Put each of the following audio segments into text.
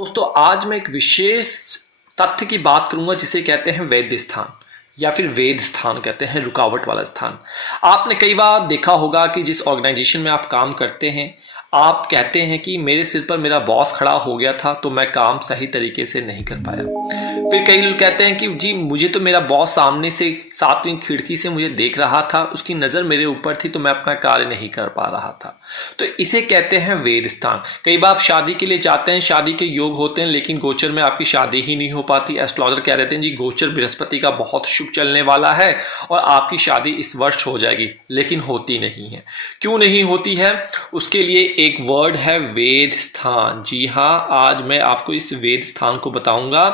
दोस्तों आज मैं एक विशेष तथ्य की बात करूंगा जिसे कहते हैं वैद्य स्थान या फिर वेद स्थान कहते हैं, रुकावट वाला स्थान। आपने कई बार देखा होगा कि जिस ऑर्गेनाइजेशन में आप काम करते हैं आप कहते हैं कि मेरे सिर पर मेरा बॉस खड़ा हो गया था तो मैं काम सही तरीके से नहीं कर पाया। फिर कई लोग कहते हैं कि जी मुझे तो मेरा बॉस सामने से 7वीं खिड़की से मुझे देख रहा था, उसकी नज़र मेरे ऊपर थी तो मैं अपना कार्य नहीं कर पा रहा था। तो इसे कहते हैं वेद स्थान। कई बार आप शादी के लिए जाते हैं, शादी के योग होते हैं लेकिन गोचर में आपकी शादी ही नहीं हो पाती। एस्ट्रोलॉजर कह देते हैं जी गोचर बृहस्पति का बहुत शुभ चलने वाला है और आपकी शादी इस वर्ष हो जाएगी, लेकिन होती नहीं है। क्यों नहीं होती है? उसके लिए एक वर्ड है वेद स्थान। जी हाँ, आज मैं आपको इस वेद स्थान को बताऊंगा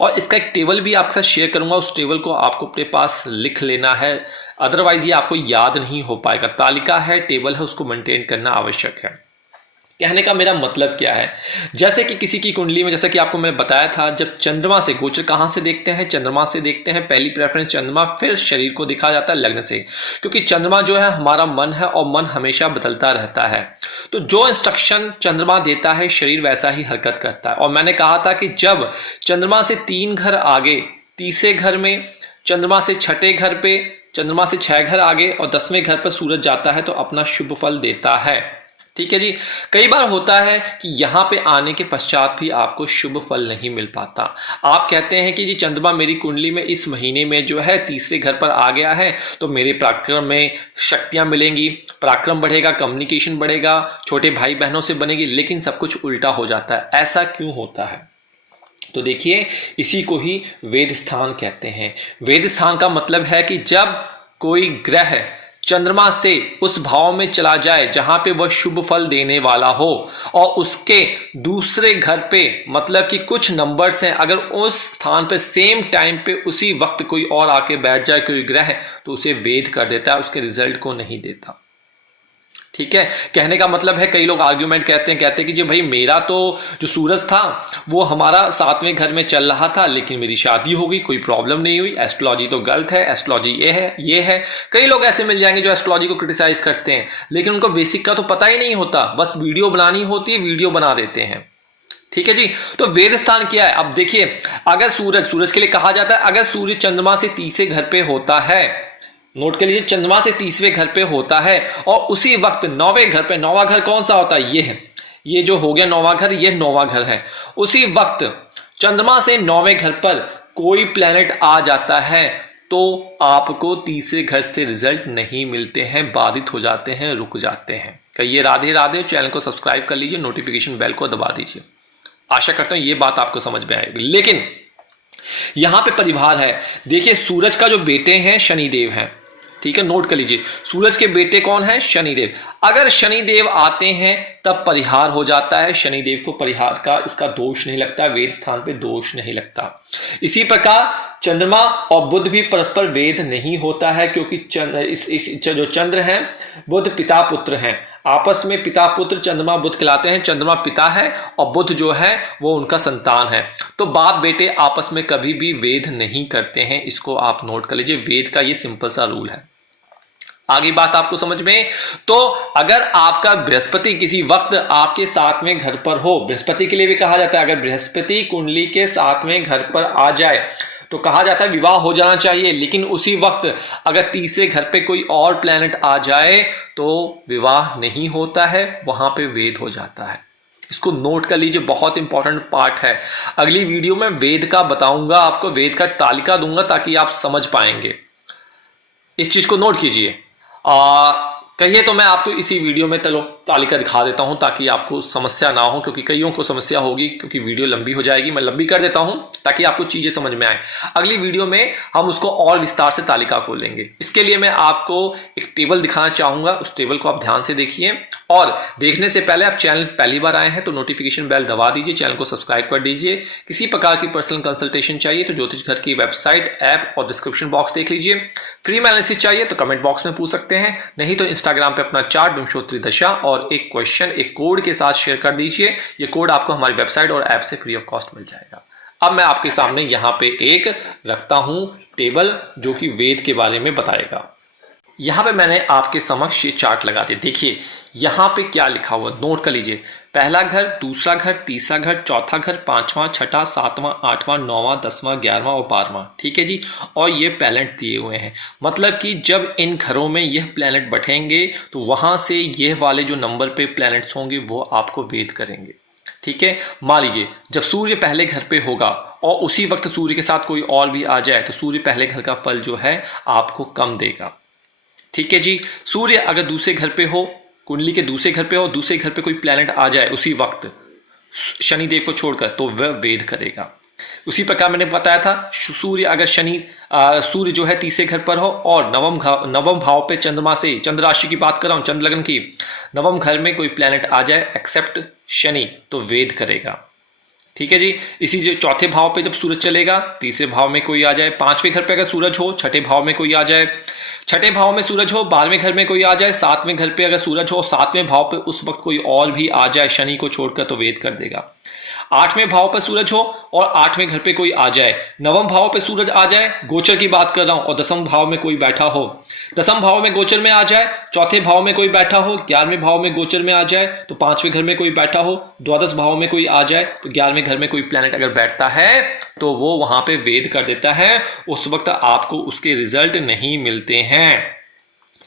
और इसका एक टेबल भी आपके साथ शेयर करूंगा। उस टेबल को आपको अपने पास लिख लेना है, अदरवाइज ये आपको याद नहीं हो पाएगा। तालिका है, टेबल है, उसको मेंटेन करना आवश्यक है। कहने का मेरा मतलब क्या है, जैसे कि किसी की कुंडली में, जैसा कि आपको मैंने बताया था, जब चंद्रमा से गोचर कहां से देखते हैं, चंद्रमा से देखते हैं। पहली प्रेफरेंस चंद्रमा, फिर शरीर को दिखा जाता है लग्न से, क्योंकि चंद्रमा जो है हमारा मन है और मन हमेशा बदलता रहता है। तो जो इंस्ट्रक्शन चंद्रमा देता है शरीर वैसा ही हरकत करता है। और मैंने कहा था कि जब चंद्रमा से 3 घर आगे, तीसरे घर में, चंद्रमा से 6ठे घर पे, चंद्रमा से 6 घर आगे और 10वें घर पर सूरज जाता है तो अपना शुभ फल देता है। ठीक है जी। कई बार होता है कि यहाँ पे आने के पश्चात भी आपको शुभ फल नहीं मिल पाता। आप कहते हैं कि जी चंद्रमा मेरी कुंडली में इस महीने में जो है तीसरे घर पर आ गया है तो मेरे पराक्रम में शक्तियाँ मिलेंगी, पराक्रम बढ़ेगा, कम्युनिकेशन बढ़ेगा, छोटे भाई बहनों से बनेगी, लेकिन सब कुछ उल्टा हो जाता है। ऐसा क्यों होता है? तो देखिए, इसी को ही वेद स्थान कहते हैं। वेद स्थान का मतलब है कि जब कोई ग्रह चंद्रमा से उस भाव में चला जाए जहां पे वह शुभ फल देने वाला हो और उसके दूसरे घर पे, मतलब कि कुछ नंबर्स हैं, अगर उस स्थान पे सेम टाइम पे उसी वक्त कोई और आके बैठ जाए कोई ग्रह, तो उसे वेद कर देता है, उसके रिजल्ट को नहीं देता। ठीक है। कहने का मतलब है, कई लोग आर्ग्यूमेंट कहते हैं कि जी भाई मेरा तो जो सूरज था वो हमारा 7वें घर में चल रहा था लेकिन मेरी शादी हो गई, कोई प्रॉब्लम नहीं हुई, एस्ट्रोलॉजी तो गलत है, एस्ट्रोलॉजी ये है। कई लोग ऐसे मिल जाएंगे जो एस्ट्रोलॉजी को क्रिटिसाइज करते हैं लेकिन उनको बेसिक का तो पता ही नहीं होता, बस वीडियो बनानी होती है, वीडियो बना देते हैं। ठीक है जी। तो वेद स्थान क्या है? अब देखिए, अगर सूरज के लिए कहा जाता है, अगर सूर्य चंद्रमा से तीसरे घर पे होता है, नोट के लिए, चंद्रमा से तीसवें घर पे होता है और उसी वक्त 9वें घर पे, 9वां घर कौन सा होता है? ये है, ये जो हो गया 9वां घर, ये 9वां घर है। उसी वक्त चंद्रमा से 9वें घर पर कोई प्लेनेट आ जाता है तो आपको तीसरे घर से रिजल्ट नहीं मिलते हैं, बाधित हो जाते हैं, रुक जाते हैं। कहिए राधे राधे। चैनल को सब्सक्राइब कर लीजिए, नोटिफिकेशन बेल को दबा दीजिए। आशा करता हूं ये बात आपको समझ में आएगी। लेकिन यहां पे परिवार है। देखिए, सूरज का जो बेटे हैं शनिदेव हैं। ठीक है, नोट कर लीजिए, सूरज के बेटे कौन है? शनिदेव। अगर शनिदेव आते हैं तब परिहार हो जाता है। शनिदेव को परिहार का इसका दोष नहीं लगता, वेद स्थान पे दोष नहीं लगता। इसी प्रकार चंद्रमा और बुध भी परस्पर वेद नहीं होता है, क्योंकि जो चंद्र हैं बुध पिता पुत्र हैं, आपस में पिता पुत्र चंद्रमा बुध कहलाते हैं। चंद्रमा पिता है और बुध जो है वो उनका संतान है। तो बाप बेटे आपस में कभी भी वेद नहीं करते हैं, इसको आप नोट कर लीजिए। वेद का ये सिंपल सा रूल है। आगे बात आपको समझ में? तो अगर आपका बृहस्पति किसी वक्त आपके 7वें घर पर हो, बृहस्पति के लिए भी कहा जाता है, अगर बृहस्पति कुंडली के 7वें घर पर आ जाए तो कहा जाता है विवाह हो जाना चाहिए, लेकिन उसी वक्त अगर तीसरे घर पे कोई और प्लैनेट आ जाए तो विवाह नहीं होता है, वहां पे वेद हो जाता है। इसको नोट कर लीजिए, बहुत इंपॉर्टेंट पार्ट है। अगली वीडियो में वेद का बताऊंगा, आपको वेद का तालिका दूंगा ताकि आप समझ पाएंगे। इस चीज को नोट कीजिए। कहिए तो मैं आपको इसी वीडियो में चलो तालिका दिखा देता हूं ताकि आपको समस्या ना हो, क्योंकि कईयों को समस्या होगी, क्योंकि वीडियो लंबी हो जाएगी। मैं लंबी कर देता हूं ताकि आपको चीजें समझ में आए। अगली वीडियो में हम उसको और विस्तार से तालिका को लेंगे। इसके लिए मैं आपको एक टेबल दिखाना चाहूंगा, उस टेबल को आप ध्यान से देखिए। और देखने से पहले आप चैनल पहली बार आए हैं तो नोटिफिकेशन बेल दबा दीजिए, चैनल को सब्सक्राइब कर दीजिए। किसी प्रकार की पर्सनल कंसल्टेशन चाहिए तो ज्योतिष घर की वेबसाइट, ऐप और डिस्क्रिप्शन बॉक्स देख लीजिए। फ्री में एनालिसिस चाहिए तो कमेंट बॉक्स में पूछ सकते हैं, नहीं तो इंस्टाग्राम पे अपना चार्ट, विंशोत्तरी दशा और एक क्वेश्चन एक कोड के साथ शेयर कर दीजिए। ये कोड आपको हमारी वेबसाइट और ऐप से फ्री ऑफ कॉस्ट मिल जाएगा। अब मैं आपके सामने यहाँ पे एक रखता हूं टेबल जो कि वेद के बारे में बताएगा। यहाँ पे मैंने आपके समक्ष ये चार्ट लगा दिया। देखिए यहाँ पे क्या लिखा हुआ, नोट कर लीजिए। पहला घर, दूसरा घर, तीसरा घर, चौथा घर, पांचवा, छठा, सातवां, आठवां, नौवां, 10वां, 11वां और 12वां। ठीक है जी। और ये प्लैनेट दिए हुए हैं, मतलब कि जब इन घरों में यह प्लैनेट बैठेंगे तो वहां से यह वाले जो नंबर पे प्लैनेट्स होंगे वो आपको वेद करेंगे। ठीक है। मान लीजिए जब सूर्य पहले घर पे होगा और उसी वक्त सूर्य के साथ कोई और भी आ जाए तो सूर्य पहले घर का फल जो है आपको कम देगा। ठीक है जी। सूर्य अगर दूसरे घर पे हो, कुंडली के दूसरे घर पे हो, दूसरे घर पे कोई प्लैनेट आ जाए उसी वक्त शनिदेव को छोड़कर, तो वह वेद करेगा। उसी प्रकार मैंने बताया था सूर्य अगर सूर्य जो है तीसरे घर पर हो और नवम भाव पे चंद्रमा से, चंद्र राशि की बात कर रहा हूं, चंद्र लग्न की, नवम घर में कोई प्लैनेट आ जाए एक्सेप्ट शनि, तो वेद करेगा। ठीक है जी। इसी जो चौथे भाव पे जब सूरज चलेगा, तीसरे भाव में कोई आ जाए, पांचवें घर पे अगर सूरज हो, छठे भाव में कोई आ जाए, छठे भाव में सूरज हो, 12वें घर में कोई आ जाए, सातवें घर पे अगर सूरज हो, सातवें भाव पे उस वक्त कोई और भी आ जाए शनि को छोड़कर, तो वेद कर देगा। आठवें भाव पर सूरज हो और आठवें घर पे कोई आ जाए, नवम भाव पे सूरज आ जाए, गोचर की बात कर रहा हूं, और दसम भाव में कोई बैठा हो, दसम भाव में गोचर में आ जाए, चौथे भाव में कोई बैठा हो, 11वें भाव में गोचर में आ जाए, तो पांचवें घर में कोई बैठा हो, द्वादश भाव में कोई आ जाए, तो 11वें घर में कोई प्लैनेट अगर बैठता है तो वो वहां पे वेद कर देता है। उस वक्त आपको उसके रिजल्ट नहीं मिलते हैं।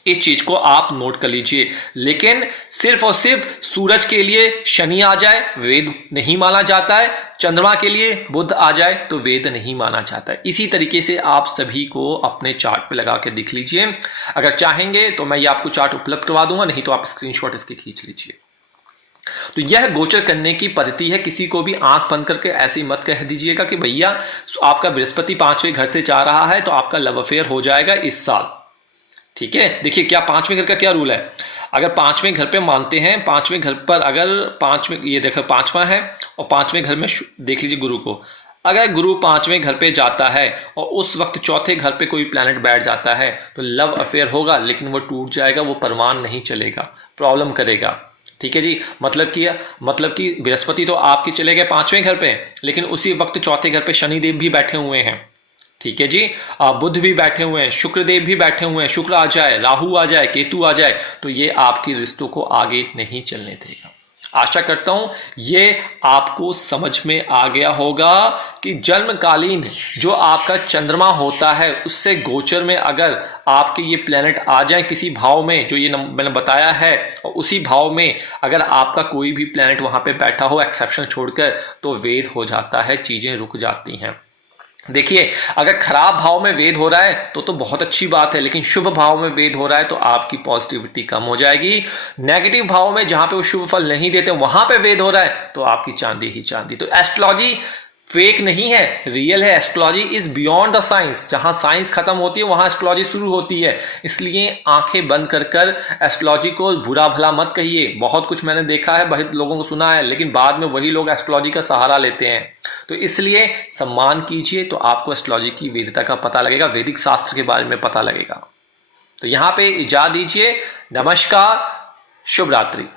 इस चीज को आप नोट कर लीजिए। लेकिन सिर्फ और सिर्फ सूरज के लिए शनि आ जाए वेद नहीं माना जाता है, चंद्रमा के लिए बुध आ जाए तो वेद नहीं माना जाता है। इसी तरीके से आप सभी को अपने चार्ट पे लगा के दिख लीजिए। अगर चाहेंगे तो मैं ये आपको चार्ट उपलब्ध करवा दूंगा, नहीं तो आप स्क्रीनशॉट इसके खींच लीजिए। तो यह गोचर करने की पद्धति है। किसी को भी आंख बंद करके ऐसे ही मत कह दीजिएगा कि भैया आपका बृहस्पति 5वें घर से जा रहा है तो आपका लव अफेयर हो जाएगा इस साल। ठीक है। देखिए क्या 5वें घर का क्या रूल है। अगर 5वें घर पे मानते हैं, 5वें घर पर अगर 5वें, ये देखो 5वां है और 5वें घर में देख लीजिए गुरु को, अगर गुरु 5वें घर पे जाता है और उस वक्त चौथे घर पे कोई प्लैनेट बैठ जाता है तो लव अफेयर होगा, लेकिन वो टूट जाएगा, वो परमान नहीं चलेगा, प्रॉब्लम करेगा। ठीक है जी। मतलब कि बृहस्पति तो आपके चले गए 5वें घर पे, लेकिन उसी वक्त चौथे घर पे शनिदेव भी बैठे हुए हैं। ठीक है जी। बुध भी बैठे हुए हैं, शुक्रदेव भी बैठे हुए हैं, शुक्र आ जाए, राहु आ जाए, केतु आ जाए, तो ये आपके रिश्तों को आगे नहीं चलने देगा। आशा करता हूं ये आपको समझ में आ गया होगा कि जन्मकालीन जो आपका चंद्रमा होता है उससे गोचर में अगर आपके ये प्लैनेट आ जाए किसी भाव में, जो ये मैंने बताया है, और उसी भाव में अगर आपका कोई भी प्लैनेट वहां पे बैठा हो एक्सेप्शन छोड़कर, तो वेद हो जाता है, चीजें रुक जाती हैं। देखिए अगर खराब भाव में वेद हो रहा है तो बहुत अच्छी बात है, लेकिन शुभ भाव में वेद हो रहा है तो आपकी पॉजिटिविटी कम हो जाएगी। नेगेटिव भाव में जहां पे वो शुभ फल नहीं देते वहां पे वेद हो रहा है तो आपकी चांदी ही चांदी। तो एस्ट्रोलॉजी फेक नहीं है, रियल है। Astrology is beyond the science. जहां साइंस खत्म होती है वहां एस्ट्रोलॉजी शुरू होती है। इसलिए आंखें बंद कर एस्ट्रोलॉजी को बुरा भला मत कहिए। बहुत कुछ मैंने देखा है, बहुत लोगों को सुना है, लेकिन बाद में वही लोग एस्ट्रोलॉजी का सहारा लेते हैं। तो इसलिए सम्मान कीजिए तो आपको एस्ट्रोलॉजी की वेदिकता का पता लगेगा, वैदिक शास्त्र के बारे में पता लगेगा। तो यहां पे इजाजत दीजिए। नमस्कार, शुभ रात्रि।